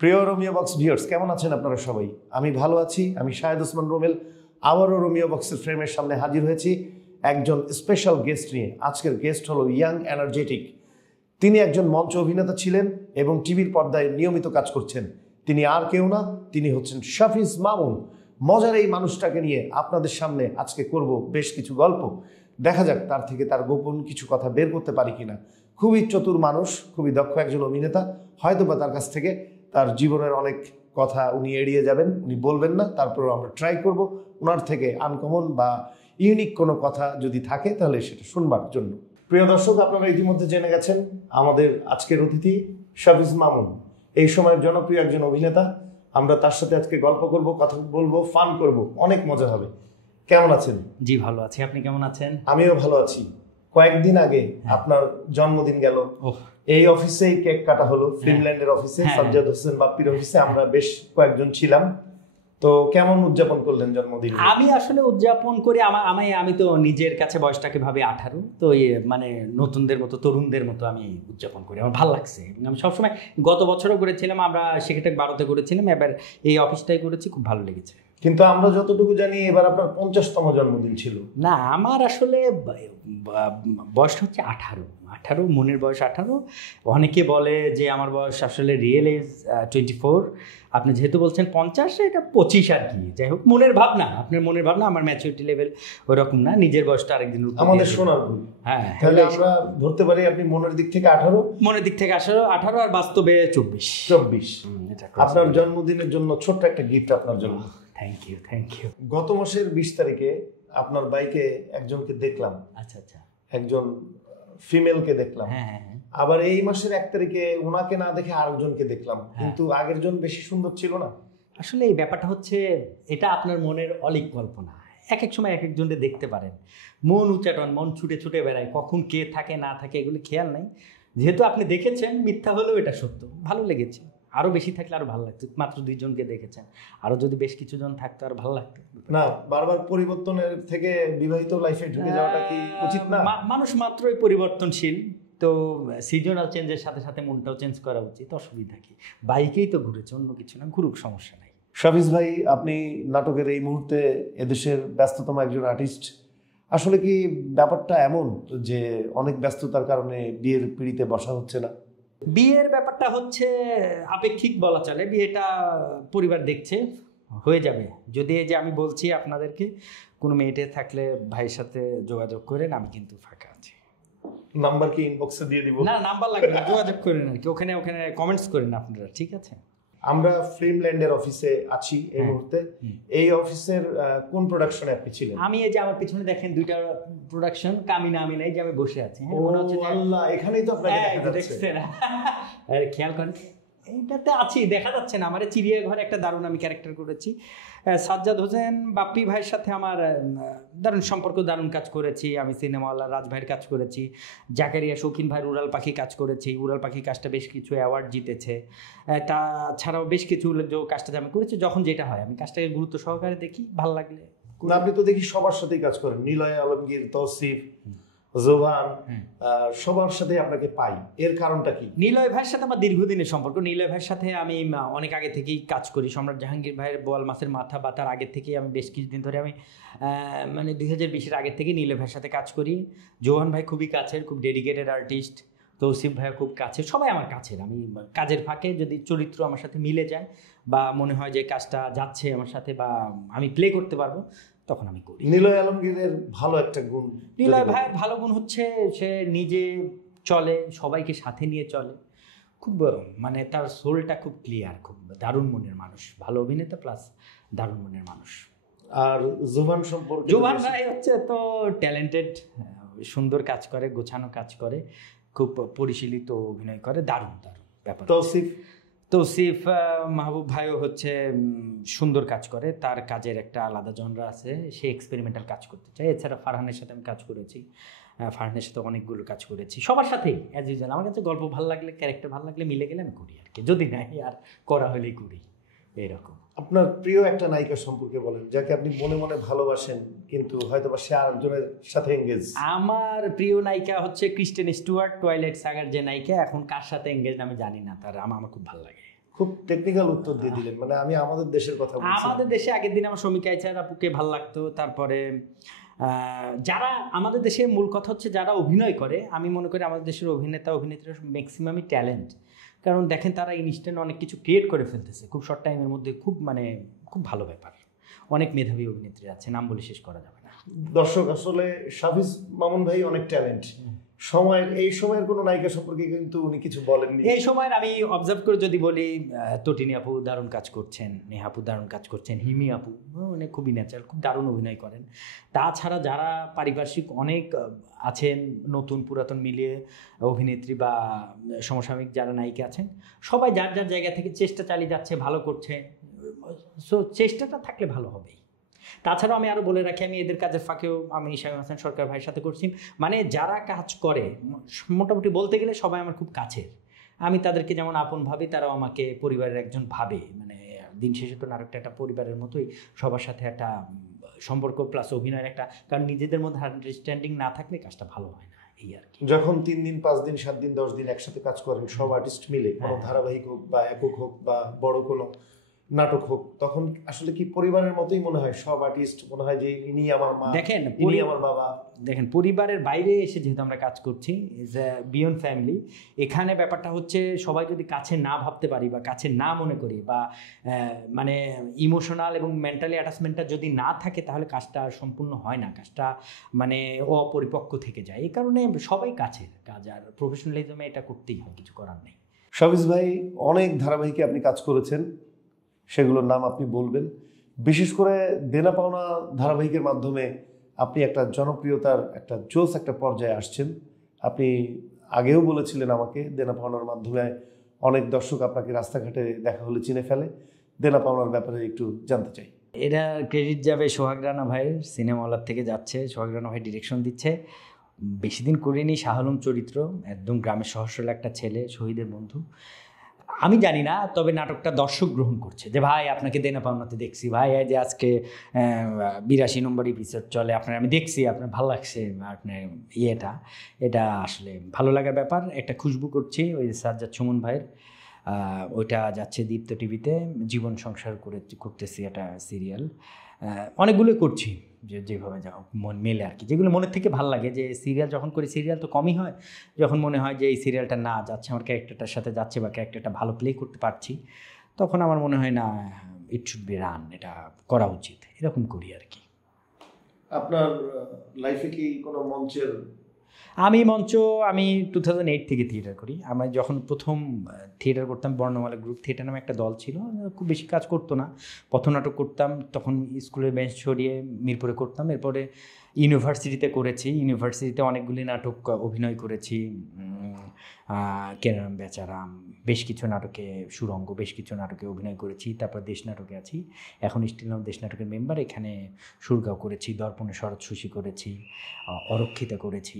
প্রিয় Romeo box viewers, কেমন আছেন আপনারা সবাই? আমি ভালো আছি। আমি শাহেদ ওসমান রোমেল আবারও রোমিও বক্সের ফ্রেমের সামনে হাজির হয়েছি একজন স্পেশাল গেস্ট নিয়ে। আজকের গেস্ট হলো ইয়াং এনার্জেটিক। তিনি একজন মঞ্চ অভিনেতা ছিলেন এবং টিভির পর্দায় নিয়মিত কাজ করছেন। তিনি আর কেউ না, তিনি হচ্ছেন শাফিজ মামুন। মজার এই মানুষটাকে নিয়ে আপনাদের সামনে আজকে করব বেশ কিছু গল্প। দেখা যাক তার থেকে তার গোপন কিছু কথা বের করতে পারি কিনা। খুবই চতুর মানুষ, খুবই দক্ষ একজন অভিনেতা। হয়তোবা তার কাছ থেকে তার জীবনের অনেক কথা উনি এড়িয়ে যাবেন, উনি বলবেন না। তারপরেও আমরা ট্রাই করব ওনার থেকে আনকমন বা ইউনিক কোনো কথা যদি থাকে তাহলে সেটা শুনবার জন্য। প্রিয় দর্শক, আপনারা ইতিমধ্যে জেনে গেছেন আমাদের আজকের অতিথি শাফিজ মামুন। এই সময়ের জনপ্রিয় একজন অভিনেতা। আমরা তার সাথে আজকে গল্প করব, কথা বলবো, ফান করব, অনেক মজা হবে। কেমন আছেন? জি ভালো আছি, আপনি কেমন আছেন? আমিও ভালো আছি। কয়েকদিন আগে আপনার জন্মদিন গেল, এই অফিসেই কেক কাটা হলো, ফিল্মল্যান্ডের অফিসে, সাজ্জাদ হোসেন বাপ্পির অফিসে। আমরা বেশ কয়েকজন ছিলাম। তো কেমন উদযাপন করলেন জন্মদিন? আমি আসলে উদযাপন করি আমি তো নিজের কাছে বয়সটাকে ভাবে 18, তো মানে নতুনদের মতো, তরুণদের মতো আমি উদযাপন করি। আমার ভালো লাগছে। আমি সবসময় গত বছরও করেছিলাম, আমরা সেক্ষেত্রে 12তে করেছিলাম, এবার এই অফিসটাই করেছি, খুব ভালো লেগেছে। কিন্তু আমরা যতটুকু জানি এবার আপনার 50তম জন্মদিন ছিল। না, আমার আসলে বয়সটা হচ্ছে 18, মনের বয়স 18। অনেকে বলে যে আমার বয়স আসলে রিয়েল এজ 24। আপনি যেহেতু বলছেন 50, এটা 25 আর কি। যাই হোক, মনের ভাবনা, আপনার মনের ভাবনা, আমার ম্যাচুরিটি লেভেল ওরকম না। নিজের বয়সটা আরেকদিন আমাদের শোনার ভুল। হ্যাঁ, তাহলে আমরা ধরতে পারি আপনি মনের দিক থেকে 18, মনের দিক থেকে 18 আর বাস্তবে 24। আপনার জন্মদিনের জন্য ছোট্ট একটা গিফট আপনার জন্য। Thank you. গত মাসের 20 তারিখে আপনার বাইকে একজনকে দেখলাম। আচ্ছা, একজন ফিমেলকে দেখলাম। হ্যাঁ। আবার এই মাসের 1 তারিখে ওনাকে না দেখে আরেকজনকে দেখলাম, কিন্তু আগের জন বেশি সুন্দর ছিল না? আসলে এই ব্যাপারটা হচ্ছে, এটা আপনার মনের অলিক কল্পনা। এক এক সময় এক একজনকে দেখতে পারেন, মন উচ্চাটন, মন ছুটে ছুটে বেড়ায়, কখন কে থাকে না থাকে এগুলো খেয়াল নাই। যেহেতু আপনি দেখেছেন, মিথ্যা হলেও এটা সত্য, ভালো লেগেছে। আরো বেশি থাকলে আরো ভালো লাগতো। মাত্র 2 জনকে দেখেছেন, আরো যদি বেশ কিছু জন থাকতো আরো ভালো লাগতো না। বারবার পরিবর্তনের থেকে বিবাহিত লাইফে ঢুকে যাওয়াটা কি উচিত না? মানুষ মাত্রই পরিবর্তনশীল, তো সিজনাল চেঞ্জের সাথে সাথে মনটাও চেঞ্জ করা উচিত। অসুবিধা কি? বাইকেই তো ঘুরেছে, অন্য কিছু না, ঘুরুক, সমস্যা নাই। শাফিজ ভাই, আপনি নাটকের এই মুহূর্তে এদেশের ব্যস্ততম একজন আর্টিস্ট। আসলে কি ব্যাপারটা এমন যে অনেক ব্যস্ততার কারণে বিয়ের পিঁড়িতে বসা হচ্ছে না? বিয়ের ব্যাপারটা হচ্ছে আপেক্ষিক বলা চলে। বিয়েটা পরিবার দেখছে, হয়ে যাবে। যদি এই যে আমি বলছি আপনাদেরকে, কোনো মেয়েটে থাকলে ভাইয়ের সাথে যোগাযোগ করেন, আমি কিন্তু ফাঁকা আছি। নাম্বার কি ইনবক্সে দিয়ে দিব? না, নাম্বার লাগবে না, যোগাযোগ করেন আর কি, ওখানে কমেন্টস করেন আপনারা, ঠিক আছে? আমরা ফিল্মল্যান্ডের অফিসে আছি এই মুহূর্তে। এই অফিসের কোন প্রোডাকশনে আপনি ছিলেন? আমি এই যে আমার পিছনে দেখেন 2টা প্রোডাকশন, কামিনা আমি নাই যে আমি বসে আছি। মনে হচ্ছে আল্লাহ, এখানেই তো আপনাকে দেখা যাচ্ছে। দেখছেন? আরে খেয়াল করেন, এইটাতে আছি, দেখা যাচ্ছে না? আমার চিড়িয়াঘরে একটা দারুণ আমি ক্যারেক্টার করেছি। সাজ্জাদ হোসেন বাপ্পি ভাইয়ের সাথে আমার দারুণ সম্পর্ক, দারুণ কাজ করেছি। আমি সিনেমাওয়ালা রাজ ভাইয়ের কাজ করেছি, জাকারিয়া শৌখিন ভাইয়ের উড়াল পাখি কাজ করেছি। উড়াল পাখি কাজটা বেশ কিছু অ্যাওয়ার্ড জিতেছে। তাছাড়াও বেশ কিছু যে কাজটা আমি করেছি, যখন যেটা হয় আমি কাজটাকে গুরুত্ব সহকারে দেখি, ভালো লাগলে। আপনি তো দেখি সবার সাথেই কাজ করেন, নিলয় আলমগীর, তৌসিফ, জোবান, সবার সাথে আপনাকে পাই। এর কারণটা কি? নিলয় ভাইয়ের সাথে আমার দীর্ঘদিনের সম্পর্ক। নিলয় ভাইয়ের সাথে আমি অনেক আগে থেকেই কাজ করি। সম্রাট জাহাঙ্গীর ভাইয়ের বোয়াল মাছের মাথা বা তার আগের থেকেই আমি বেশ কিছুদিন ধরে আমি মানে 2020-এর আগের থেকে নিলয় ভাইয়ের সাথে কাজ করি। জোহান ভাই খুবই কাছের, খুব ডেডিকেটেড আর্টিস্ট। তৌসিফ ভাইয়া খুব কাছের, সবাই আমার কাছের। আমি কাজের ফাঁকে যদি চরিত্র আমার সাথে মিলে যায় বা মনে হয় যে কাজটা যাচ্ছে আমার সাথে বা আমি প্লে করতে পারবো, তখন আমি করি। নিলয় আলমগীরের ভালো একটা গুণ, নিলয় ভাইয়ের ভালো গুণ হচ্ছে সে নিজে চলে, সবাইকে সাথে নিয়ে চলে। খুব মানে তার সোলটা খুব ক্লিয়ার, খুব দারুণ মনের মানুষ, ভালো অভিনেতা প্লাস দারুণ মনের মানুষ। আর জোবান সম্পর্কে? জোবান ভাই হচ্ছে তো ট্যালেন্টেড, সুন্দর কাজ করে, গোছানো কাজ করে, খুব পরিশীলিত অভিনয় করে, দারুণ ব্যাপার। তৌসিফ মাহবুব ভাইও হচ্ছে সুন্দর কাজ করে, তার কাজের একটা আলাদা জনরা আছে, সে এক্সপেরিমেন্টাল কাজ করতে চায়। এছাড়া ফারহানের সাথে আমি কাজ করেছি, ফারহানের সাথে অনেকগুলো কাজ করেছি, সবার সাথেই অ্যাজ ইউজুয়াল। আমার কাছে গল্প ভালো লাগলে, ক্যারেক্টার ভালো লাগলে, মিলে গেলে আমি করি আর কি, যদি নাই আর করা হলেই করি, এরকম। আপনার প্রিয় একটা নায়িকা সম্পর্কে বলেন, যাকে আপনি মনে মনে ভালোবাসেন কিন্তু হয়তো বা সে আরেকজনের সাথে এঙ্গেজ। আমার প্রিয় নায়িকা হচ্ছে ক্রিস্টেন স্টুয়ার্ট, টয়লেট সাগার যে নায়িকা, এখন কার সাথে এঙ্গেজ আমি জানি না, তার আমার খুব ভালো লাগে। খুব টেকনিক্যাল উত্তর দিয়ে দিলেন, মানে আমি আমাদের দেশের কথা বলছি। আমাদের দেশে আগের দিন আমার শমিকা আইচার আপুকে ভালো লাগতো। তারপরে যারা আমাদের দেশে, মূল কথা হচ্ছে যারা অভিনয় করে, আমি মনে করি আমাদের দেশের অভিনেতা অভিনেত্রীরা ম্যাক্সিমামই ট্যালেন্ট। কারণ দেখেন তারা ইনস্ট্যান্ট অনেক কিছু ক্রিয়েট করে ফেলতেছে খুব শর্ট টাইমের মধ্যে, খুব ভালো ব্যাপার। অনেক মেধাবী অভিনেত্রী আছে, নাম বলে শেষ করা যাবে না। দর্শক, আসলে শাফিজ মামুন ভাই অনেক ট্যালেন্ট। এই সময়ের কোনো নায়িকা সম্পর্কে কিন্তু উনি কিছু বলেননি। এই সময়ের আমি অবজার্ভ করে যদি বলি, তটিনী আপু দারুণ কাজ করছেন, নেহা আপু দারুণ কাজ করছেন, হিমি আপু মানে খুবই ন্যাচারাল, খুব দারুণ অভিনয় করেন। তাছাড়া যারা পারিপার্শ্বিক অনেক আছেন, নতুন পুরাতন মিলিয়ে অভিনেত্রী বা সমসাময়িক যারা নায়িকা আছেন, সবাই যার যার জায়গা থেকে চেষ্টা চালিয়ে যাচ্ছে, ভালো করছে। সো চেষ্টাটা থাকলে ভালো হবেই। তাছাড়াও আমি আরও বলে রাখি, আমি এদের কাজের ফাঁকেও আমি শামীম হাসান সরকার ভাইয়ের সাথে করছি। মানে যারা কাজ করে মোটামুটি বলতে গেলে সবাই আমার খুব কাছের। আমি তাদেরকে যেমন আপন ভাবি, তারাও আমাকে পরিবারের একজন ভাবে। মানে দিন শেষে তো নাটকটা একটা পরিবারের মতোই, সবার সাথে একটা সম্পর্ক প্লাস অভিনয়ের একটা, কারণ নিজেদের মধ্যে আন্ডারস্ট্যান্ডিং না থাকলে কাজটা ভালো হয় না, এই আর কি। যখন 3 দিন 5 দিন 7 দিন 10 দিন একসাথে কাজ করেন সব আর্টিস্ট মিলে, কোনো ধারাবাহিক হোক বা একক হোক বা বড় কোনো নাটক হোক, তখন আসলে কি পরিবারের মতোই মনে হয়? সব আর্টিস্ট মনে হয় যে ইনি আমার মা, দেখেন ইনি আমার বাবা। দেখেন পরিবারের বাইরে এসে যেহেতু আমরা কাজ করছি, ইজ এ বিয়ন্ড ফ্যামিলি, এখানে ব্যাপারটা হচ্ছে সবাই যদি কাছে না ভাবতে পারি বা কাছে না মনে করি বা মানে ইমোশনাল এবং মেন্টালি অ্যাটাচমেন্টটা যদি না থাকে, তাহলে কাজটা সম্পূর্ণ হয় না, কাজটা মানে অপরিপক্ক থেকে যায়। এই কারণে সবাই কাছের কাজ, আর প্রফেশনালিজমে এটা করতেই হয়, কিছু করার নেই। শাফিজ ভাই, অনেক ধারাবাহিকে আপনি কাজ করেছেন, সেগুলোর নাম আপনি বলবেন। বিশেষ করে দেনা পাওনা ধারাবাহিকের মাধ্যমে আপনি একটা জনপ্রিয়তার একটা জোস একটা পর্যায়ে আসছেন। আপনি আগেও বলেছিলেন আমাকে, দেনা পাওনার মাধ্যমে অনেক দর্শক আপনাকে রাস্তাঘাটে দেখা হলে চিনে ফেলে। দেনা পাওনার ব্যাপারে একটু জানতে চাই। এটা ক্রেডিট যাবে সোহাগ রানা ভাইয়ের, সিনেমাওয়ালার থেকে যাচ্ছে। সোহাগ রানা ভাই ডিরেকশন দিচ্ছে। বেশি দিন করিনি, শাহ আলম চরিত্র, একদম গ্রামের সহসরল একটা ছেলে, শহীদের বন্ধু। আমি জানি না, তবে নাটকটা দর্শক গ্রহণ করছে যে ভাই আপনাকে দেনা পাওনাতে দেখছি, ভাই এই যে আজকে 82 নম্বর এপিসোড চলে, আপনার আমি দেখছি, আপনার ভালো লাগছে, আপনার এটা আসলে ভালো লাগার ব্যাপার। একটা খুশবু করছি ওই সাজ্জাদ সুমন ভাইয়ের, ওইটা যাচ্ছে দীপ্ত টিভিতে, জীবন সংসার করতেছি একটা সিরিয়াল। অনেকগুলো করছি যেভাবে যাও মন মেলে আর কি, যেগুলো মনের থেকে ভালো লাগে। যে সিরিয়াল যখন করি, সিরিয়াল তো কমই হয়, যখন মনে হয় যে এই সিরিয়ালটা না যাচ্ছে, আমার ক্যারেক্টারটার সাথে যাচ্ছে বা ক্যারেক্টারটা ভালো প্লে করতে পারছি, তখন আমার মনে হয় না ইট শুড বি রান, এটা করা উচিত, এরকম করি আর কি। আপনার লাইফে কি কোনো মঞ্চের? আমি 2008 থেকে থিয়েটার করি। আমি যখন প্রথম থিয়েটার করতাম, বর্ণমালা গ্রুপ থিয়েটার নামে একটা দল ছিল, খুব বেশি কাজ করতো না, পথনাটক করতাম, তখন স্কুলের বেঞ্চ ছড়িয়ে মিরপুরে করতাম। এরপরে ইউনিভার্সিটিতে করেছি, ইউনিভার্সিটিতে অনেকগুলি নাটক অভিনয় করেছি, কেরাম বেচারাম, বেশ কিছু নাটকে সুরঙ্গ, বেশ কিছু নাটকে অভিনয় করেছি। তারপর দেশ নাটকে আছি, এখন স্টিল দেশ নাটকের মেম্বার। এখানে সুরগাঁও করেছি, দর্পণে শরৎ শশী করেছি, অরক্ষিতা করেছি।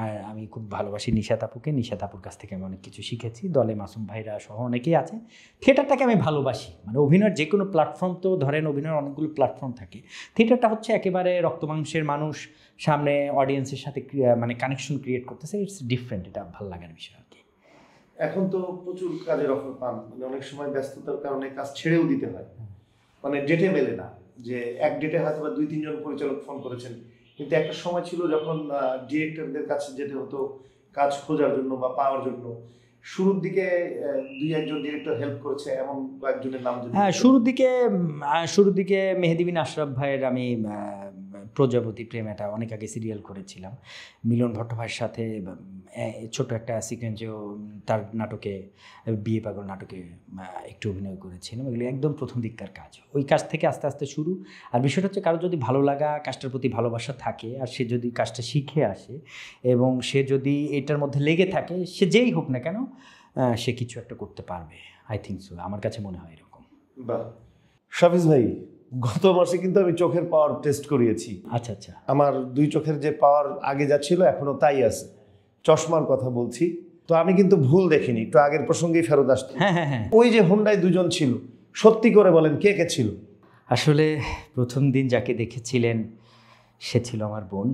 আর আমি খুব ভালোবাসি নিশাত আপুকে, নিশাত আপুর কাছ থেকে আমি অনেক কিছু শিখেছি। দলে মাসুম ভাইরা সহ অনেকেই আছে। থিয়েটারটাকে আমি ভালোবাসি, মানে অভিনয়ের যে কোনো প্ল্যাটফর্ম, তো ধরেন অভিনয়ের অনেকগুলো প্ল্যাটফর্ম থাকে, থিয়েটারটা হচ্ছে একেবারে রক্তমাংসের মানুষ সামনে অডিয়েন্সের সাথে মানে কানেকশন ক্রিয়েট করতেছে, ইটস ডিফারেন্ট, এটা ভালো লাগার বিষয় আর কি। এখন তো প্রচুর কাজের অফার পান, মানে অনেক সময় ব্যস্ততার কারণে কাজ ছেড়েও দিতে হয়, মানে ডেটে মেলে না, যে এক ডেটে হয়তো বা 2-3 জন পরিচালক ফোন করেছেন, কিন্তু একটা সময় ছিল যখন ডিরেক্টরদের কাছে যেতে হতো কাজ খোঁজার জন্য বা পাওয়ার জন্য। শুরুর দিকে 2-1 জন ডিরেক্টর হেল্প করেছে, এমন কয়েকজনের নাম যদি? হ্যাঁ, শুরুর দিকে মেহেদি বিন আশরাফ ভাইয়ের আমি প্রজাপতি প্রেম, এটা অনেক আগে সিরিয়াল করেছিলাম। মিলন ভট্ট ভাইয়ের সাথে ছোট একটা সিকোয়েন্সেও তার নাটকে, বিয়ে পাগল নাটকে একটু অভিনয় করেছিলাম। এগুলো একদম প্রথম দিককার কাজ, ওই কাজ থেকে আস্তে আস্তে শুরু। আর বিষয়টা হচ্ছে, কারো যদি ভালো লাগা, কাজটার প্রতি ভালোবাসা থাকে, আর সে যদি কাজটা শিখে আসে এবং সে যদি এটার মধ্যে লেগে থাকে, সে যেই হোক না কেন, সে কিছু একটা করতে পারবে। আই থিঙ্ক সো, আমার কাছে মনে হয় এরকম। বাহ। শাফিজ ভাই, গত মাসে কিন্তু আমি চোখের পাওয়ার টেস্ট করিয়েছি। আচ্ছা আচ্ছা। আমার 2 চোখের যে পাওয়ার আগে যা ছিল এখনো তাই আছে, চশমার কথা বলছি। তো আমি কিন্তু ভুল দেখিনি, একটু আগের প্রসঙ্গেই ফেরত আসতে। হ্যাঁ। ওই যে হোন্ডায় 2 জন ছিল, সত্যি করে বলেন কে কে ছিল? আসলে প্রথম দিন যাকে দেখেছিলেন সে ছিল আমার বোন,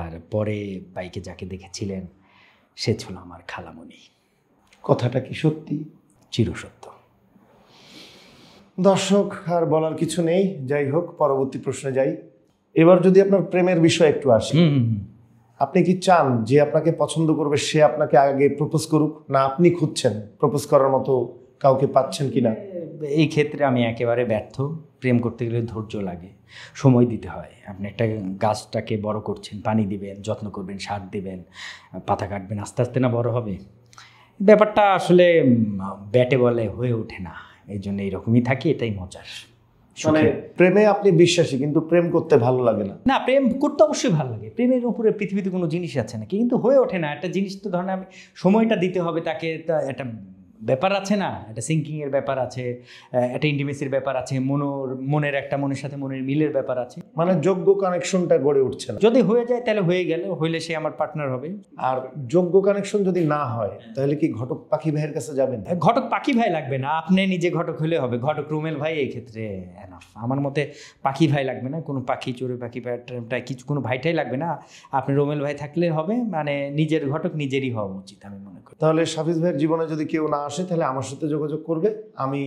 আর পরে বাইকে যাকে দেখেছিলেন সে ছিল আমার খালামণি। কথাটা কি সত্যি? চিরসত্য। দর্শক আর বলার কিছু নেই, যাই হোক পরবর্তী প্রশ্নে যাই। এবার যদি আপনার প্রেমের বিষয় একটু আসে, আপনি কি চান যে আপনাকে পছন্দ করবে সে আপনাকে আগে প্রপোজ করুক, না আপনি খুঁজছেন প্রপোজ করার মতো কাউকে পাচ্ছেন কিনা? এই ক্ষেত্রে আমি একেবারে ব্যর্থ। প্রেম করতে গেলে ধৈর্য লাগে, সময় দিতে হয়। আপনি একটা গাছটাকে বড় করছেন, পানি দিবেন, যত্ন করবেন, সার দিবেন, পাতা কাটবেন, আস্তে আস্তে না বড় হবে। ব্যাপারটা আসলে ব্যাটে বলে হয়ে ওঠে না, এই জন্য এইরকমই থাকি, এটাই মজার। মানে প্রেমে আপনি বিশ্বাসী কিন্তু প্রেম করতে ভালো লাগে না? না, প্রেম করতে অবশ্যই ভালো লাগে। প্রেমের উপরে পৃথিবীতে কোনো জিনিস আছে নাকি, কিন্তু হয়ে ওঠে না। একটা জিনিস তো ধরেন আমি সময়টা দিতে হবে তাকে, একটা ব্যাপার আছে না, একটা সিঙ্কিংয়ের ব্যাপার আছে, একটা ইন্টিমেসির ব্যাপার আছে, মনের একটা মনের সাথে মনের মিলের ব্যাপার আছে। মানে যোগ্য কানেকশনটা গড়ে উঠছে না। যদি হয়ে যায় তাহলে হয়ে গেল, হইলে সে আমার পার্টনার হবে। আর যোগ্য কানেকশন যদি না হয় তাহলে কি ঘটক পাখি ভাইয়ের কাছে যাবেন? ঘটক পাখি ভাই লাগবে না, আপনি নিজে ঘটক হলে হবে। ঘটক রুমেল ভাই এই ক্ষেত্রে এনাফ। আমার মতে পাখি ভাই লাগবে না, কোনো পাখি চোরে পাখি ভাইটাই কিছু, কোনো ভাইটাই লাগবে না। আপনি রুমেল ভাই থাকলে হবে, মানে নিজের ঘটক নিজেরই হওয়া উচিত আমি মনে করি। তাহলে শাফিজ ভাইয়ের জীবনে যদি কেউ না আসে তাহলে আমার সাথে যোগাযোগ করবে, আমি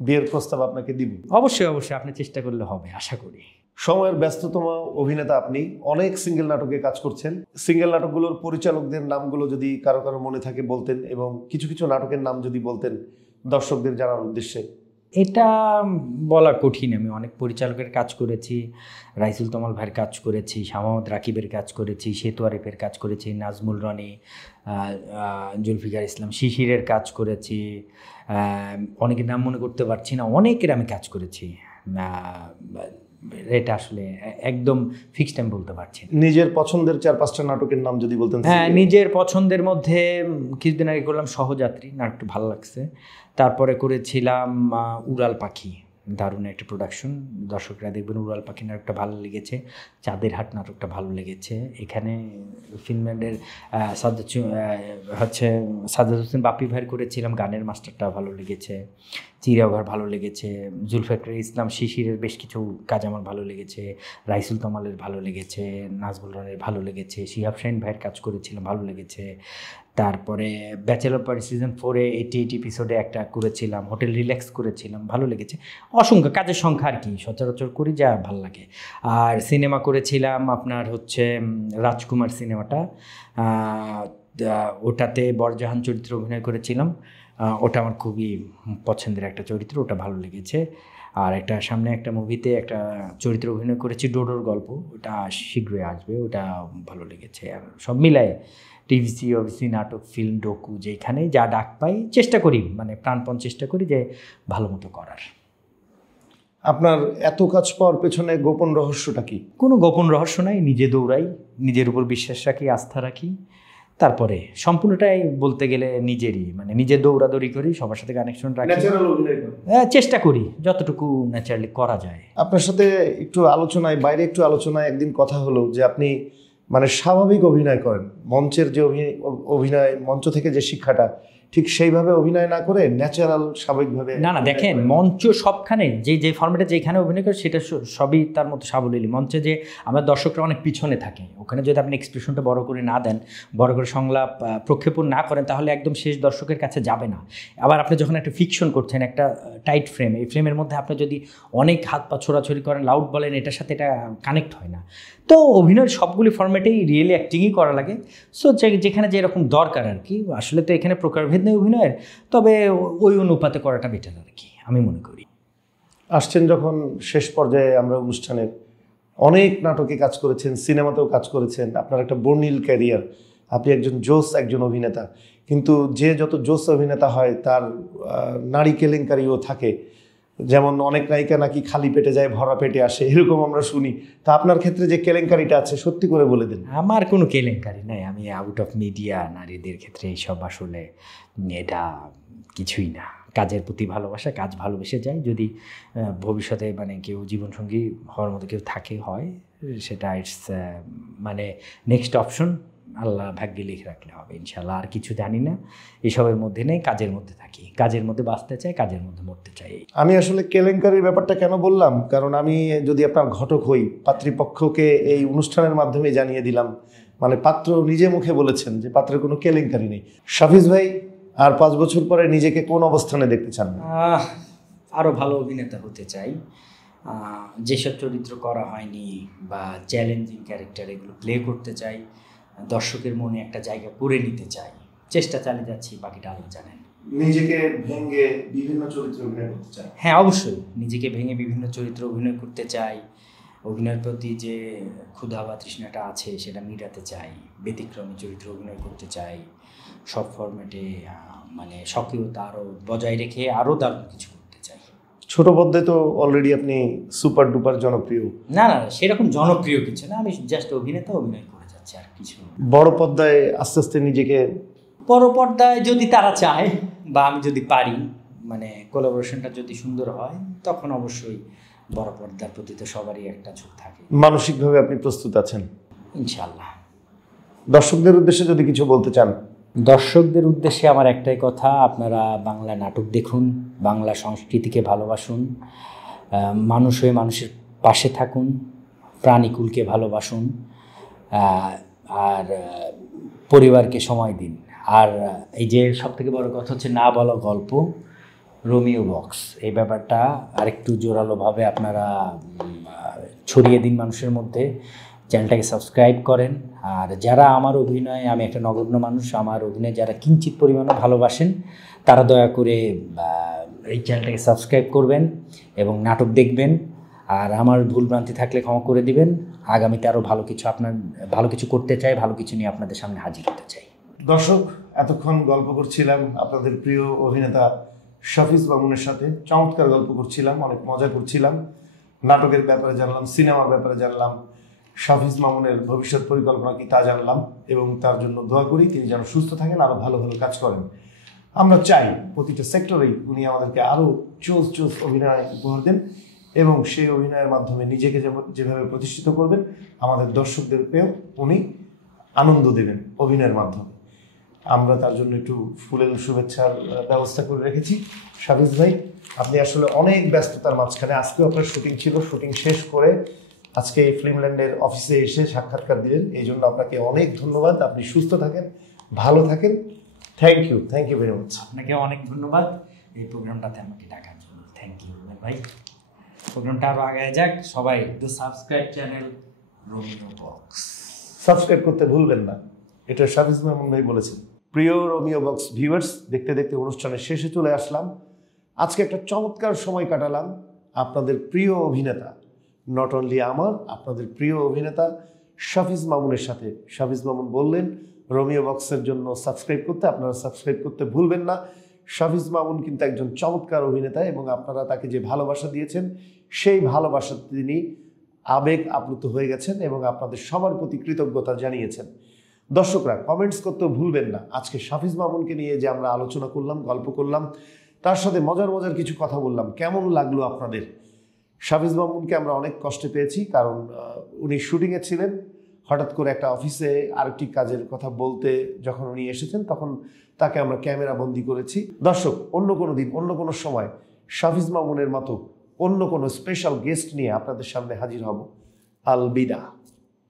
বিয়ের প্রস্তাব আপনাকে দিব। অবশ্যই অবশ্যই, আপনি চেষ্টা করলে হবে, আশা করি। সময়ের ব্যস্ততম অভিনেতা আপনি, অনেক সিঙ্গেল নাটকে কাজ করছেন। সিঙ্গেল নাটকগুলোর পরিচালকদের নামগুলো যদি কারো কারো মনে থাকে বলতেন, এবং কিছু কিছু নাটকের নাম যদি বলতেন দর্শকদের জানার উদ্দেশ্যে। এটা বলা কঠিন। আমি অনেক পরিচালকের কাজ করেছি, রাইসুল তমাল ভাইয়ের কাজ করেছি, শামামত রাকিবের কাজ করেছি, সেতু আরিফের কাজ করেছি, নাজমুল রনি, জুলফিকার ইসলাম শিশিরের কাজ করেছি। অনেকের নাম মনে করতে পারছি না, অনেকের আমি কাজ করেছি। এটা আসলে একদম ফিক্সড টাইম বলতে পারছি। নিজের পছন্দের 4-5টা নাটকের নাম যদি বলতেন। হ্যাঁ, নিজের পছন্দের মধ্যে কিছুদিন আগে করলাম সহযাত্রী, নাটকটা ভালো লাগছে। তারপরে করেছিলাম উড়াল পাখি, দারুণ একটা প্রোডাকশন, দর্শকরা দেখবেন। উড়াল পাখি নাটকটা ভালো লেগেছে। চাঁদের হাট নাটকটা ভালো লেগেছে। এখানে ফিনল্যান্ডের সাজ্জাদ হোসেন বাপি ভাইয়ের করেছিলাম, গানের মাস্টারটা ভালো লেগেছে। চিড়িয়াঘর ভালো লেগেছে। জুলফিকার ইসলাম শিশিরের বেশ কিছু কাজ আমার ভালো লেগেছে। রাইসুল তমালের ভালো লেগেছে, নাজমুল রনের ভালো লেগেছে, শিহাব শাহিন ভাইয়ের কাজ করেছিলাম, ভালো লেগেছে। তারপরে ব্যাচেলর পার্টি সিজন 4-এ 88 এপিসোডে একটা করেছিলাম, হোটেল রিল্যাক্স করেছিলাম, ভালো লেগেছে। অসংখ্য কাজের সংখ্যা আর কি, সচরাচর করি যা ভালো লাগে। আর সিনেমা করেছিলাম আপনার হচ্ছে রাজকুমার সিনেমাটা, ওটাতে বরজাহান চরিত্রে অভিনয় করেছিলাম। ওটা আমার খুবই পছন্দের একটা চরিত্র, ওটা ভালো লেগেছে। আর একটা সামনে একটা মুভিতে একটা চরিত্র অভিনয় করেছি, ডোডোর গল্প, ওটা শীঘ্রই আসবে, ওটা ভালো লেগেছে। আর সব মিলায় টিভিসি, ওবিসি, নাটক, ফিল্ম, ডকু, যেখানে যা ডাক পাই চেষ্টা করি, মানে প্রাণপণ চেষ্টা করি যে ভালো মতো করার। আপনার এত কাজ পাওয়ার পেছনে গোপন রহস্যটা কি? কোনো গোপন রহস্য নাই, নিজে দৌড়াই, নিজের উপর বিশ্বাস রাখি, আস্থা রাখি, তারপরে সম্পূর্ণটাই বলতে গেলে নিজেরই, মানে নিজে দৌড়াদৌড়ি করি, সবার সাথে কানেকশন রাখি, চেষ্টা করি যতটুকু ন্যাচারালি করা যায়। আপনার সাথে একটু আলোচনায়, বাইরে একটু আলোচনায় একদিন কথা হলো যে আপনি মানে স্বাভাবিক অভিনয় করেন, মঞ্চের যে অভিনয়, মঞ্চ থেকে যে শিক্ষাটা ঠিক সেইভাবে অভিনয় না করে ন্যাচারাল স্বাভাবিকভাবে। না দেখেন, মঞ্চ সবখানে যে ফর্মেটে যেখানে অভিনয় করে সেটা সবই তার মতো সাবলীল। মঞ্চে যে আমরা দর্শকরা অনেক পিছনে থাকে, ওখানে যদি আপনি এক্সপ্রেশনটা বড় করে না দেন, বড় করে সংলাপ প্রক্ষেপণ না করেন, তাহলে একদম শেষ দর্শকের কাছে যাবে না। আবার আপনি যখন একটা ফিকশন করছেন, একটা টাইট ফ্রেম, এই ফ্রেমের মধ্যে আপনি যদি অনেক হাত পা ছোড়াছড়ি করেন, লাউড বলেন, এটার সাথে এটা কানেক্ট হয় না। তো অভিনয়ের সবগুলি ফর্মেটেই রিয়েলি অ্যাক্টিংই করা লাগে। সো যেখানে যেরকম দরকার আর কি, আসলে তো এখানে প্রকারভেদ নেই অভিনয়ের, তবে ওই অনুপাতে করাটা বেটার আর কি আমি মনে করি। আসছেন যখন শেষ পর্যায়ে, আমরা অনুষ্ঠানের অনেক নাটকে কাজ করেছেন, সিনেমাতেও কাজ করেছেন, আপনার একটা বর্ণিল ক্যারিয়ার, আপনি একজন জোস একজন অভিনেতা। কিন্তু যে যত জোস অভিনেতা হয় তার নারী কেলেঙ্কারিও থাকে, যেমন অনেক নায়িকা নাকি খালি পেটে যায়, ভরা পেটে আসে, এরকম আমরা শুনি। তা আপনার ক্ষেত্রে যে কেলেঙ্কারিটা আছে সত্যি করে বলে দিন। আমার কোনো কেলেঙ্কারি নাই, আমি আউট অফ মিডিয়া, নারীদের ক্ষেত্রে এইসব আসলে এটা কিছুই না। কাজের প্রতি ভালোবাসা, কাজ ভালোবেসে যায়। যদি ভবিষ্যতে মানে কেউ জীবনসঙ্গী হওয়ার মতো কেউ থাকে, হয়, সেটা ইটস মানে নেক্সট অপশন, আল্লাহ ভাগ্যে লিখে রাখলে হবে ইনশাল্লাহ। আর কিছু জানি না, এসবের মধ্যে নেই, কাজের মধ্যে থাকি, কাজের মধ্যে বাঁচতে চাই, কাজের মধ্যে মরতে চাই। আমি আসলে কেলেঙ্কারির ব্যাপারটা কেন বললাম, কারণ আমি যদি আপনার ঘটক হই, পাত্রীপক্ষকে এই অনুষ্ঠানের মাধ্যমে জানিয়ে দিলাম, মানে পাত্র নিজে মুখে বলেছেন যে পাত্রের কোনো কেলেঙ্কারি নেই। শাফিজ ভাই আর 5 বছর পরে নিজেকে কোন অবস্থানে দেখতে চান? আরও ভালো অভিনেতা হতে চাই। যেসব চরিত্র করা হয়নি বা চ্যালেঞ্জিং ক্যারেক্টার, এগুলো প্লে করতে চাই। দর্শকের মনে একটা জায়গা করে নিতে চাই। চেষ্টা চালিয়ে যাচ্ছি, বাকিটা আল্লাহ জানেন। নিজেকে ভেঙে বিভিন্ন চরিত্রে অভিনয় করতে চাই? হ্যাঁ, অবশ্যই নিজেকে ভেঙে বিভিন্ন চরিত্র অভিনয় করতে চাই। অভিনয়ের প্রতি যে ক্ষুধা বা তৃষ্ণাটা আছে সেটা মেটাতে চাই। ব্যতিক্রমী চরিত্র অভিনয় করতে চাই। সব ফরম্যাটে মানে সক্রিয়তা আরও বজায় রেখে আরও দারুণ কিছু করতে চাই। ছোট পর্দায় তো অলরেডি আপনি সুপার ডুপার জনপ্রিয়। না না, সেরকম জনপ্রিয় কিছু না, আমি জাস্ট অভিনেতা অভিনয় করে যাচ্ছি, আর কিছু। বড় পর্দায় আস্তে আস্তে নিজেকে, বড় পর্দায় যদি তারা চায় বা আমি যদি পারি, মানে কোলাবোরেশনটা যদি সুন্দর হয়, তখন অবশ্যই বড় পর্দার প্রতি তো সবারই একটা ঝোঁক থাকে। মানসিকভাবে আপনি প্রস্তুত আছেন? ইনশাআল্লাহ। দর্শকদের উদ্দেশ্যে যদি কিছু বলতে চান? দর্শকদের উদ্দেশ্যে আমার একটাই কথা, আপনারা বাংলা নাটক দেখুন, বাংলা সংস্কৃতিকে ভালোবাসুন, মানুষ হয়ে মানুষের পাশে থাকুন, প্রাণীকুলকে ভালোবাসুন, আর পরিবারকে সময় দিন। আর এই যে সবথেকে বড় কথা হচ্ছে না বলা গল্প, রোমিও বক্স, এই ব্যাপারটা আরেকটু জোরালোভাবে আপনারা ছড়িয়ে দিন মানুষের মধ্যে। চ্যানেলটাকে সাবস্ক্রাইব করেন। আর যারা আমার অভিনয়, আমি একটা নগণ্য মানুষ, আমার অভিনয় যারা কিঞ্চিত পরিমাণে ভালোবাসেন, তারা দয়া করে এই চ্যানেলটাকে সাবস্ক্রাইব করবেন এবং নাটক দেখবেন। আর আমার ভুলভ্রান্তি থাকলে ক্ষমা করে দিবেন। আগামীতে আরও ভালো কিছু করতে চাই, ভালো কিছু নিয়ে আপনাদের সামনে হাজির হতে চাই। দর্শক, এতক্ষণ গল্প করছিলাম আপনাদের প্রিয় অভিনেতা শাফিজ মামুনের সাথে। চমৎকার গল্প করছিলাম, অনেক মজা করছিলাম, নাটকের ব্যাপারে জানলাম, সিনেমার ব্যাপারে জানলাম, শাফিজ মামুনের ভবিষ্যৎ পরিকল্পনা কি তা জানলাম, এবং তার জন্য দোয়া করি তিনি যেন সুস্থ থাকেন, আরও ভালো ভালো কাজ করেন। আমরা চাই প্রতিটা সেক্টরেই উনি আমাদেরকে আরও চোজ অভিনয় উপহার দেন এবং সেই অভিনয়ের মাধ্যমে নিজেকে যেভাবে প্রতিষ্ঠিত করবেন, আমাদের দর্শকদের পেয়েও উনি আনন্দ দেবেন অভিনয়ের মাধ্যমে। আমরা তার জন্য একটু ফুলের শুভেচ্ছার ব্যবস্থা করে রেখেছি। শাফিজ ভাই, আপনি আসলে অনেক ব্যস্ততার মাঝখানে, আজকেও আপনার শুটিং ছিল, শুটিং শেষ করে আজকে এই ফিল্মল্যান্ডের অফিসে এসে সাক্ষাৎকার দিলেন, এই জন্য আপনাকে অনেক ধন্যবাদ। আপনি সুস্থ থাকেন, ভালো থাকেন। Thank you very much. আপনাকে অনেক ধন্যবাদ এই প্রোগ্রামটাতে আমাকে ডাকার জন্য। থ্যাংক ইউ ভাই। প্রোগ্রামটা আরও আগায় যাক। সবাই subscribe channel Romeo box, subscribe করতে ভুলবেন না, এটা শাফিজ মামুন ভাই বলেছেন। প্রিয় রোমিও বক্স ভিউয়ার্স, দেখতে দেখতে অনুষ্ঠানের শেষে চলে আসলাম। আজকে একটা চমৎকার সময় কাটালাম আপনাদের প্রিয় অভিনেতা, নট অনলি আমার, আপনাদের প্রিয় অভিনেতা শাফিজ মামুনের সাথে। শাফিজ মামুন বললেন রোমিও বক্সের জন্য সাবস্ক্রাইব করতে, আপনারা সাবস্ক্রাইব করতে ভুলবেন না। শাফিজ মামুন কিন্তু একজন চমৎকার অভিনেতা এবং আপনারা তাকে যে ভালোবাসা দিয়েছেন, সেই ভালোবাসা তিনি আবেগ আপ্লুত হয়ে গেছেন এবং আপনাদের সবার প্রতি কৃতজ্ঞতা জানিয়েছেন। দর্শকরা কমেন্টস করতেও ভুলবেন না। আজকে শাফিজ মামুনকে নিয়ে যে আমরা আলোচনা করলাম, গল্প করলাম, তার সাথে মজার কিছু কথা বললাম, কেমন লাগলো আপনাদের? শাফিজ মামুনকে আমরা অনেক কষ্টে পেয়েছি, কারণ উনি শুটিংয়ে ছিলেন, হঠাৎ করে একটা অফিসে আরেকটি কাজের কথা বলতে যখন উনি এসেছেন, তখন তাকে আমরা ক্যামেরা বন্দি করেছি। দর্শক, অন্য কোনো দিন, অন্য কোনো সময় শাফিজ মামুনের মতো অন্য কোনো স্পেশাল গেস্ট নিয়ে আপনাদের সামনে হাজির হব। আলবিদা।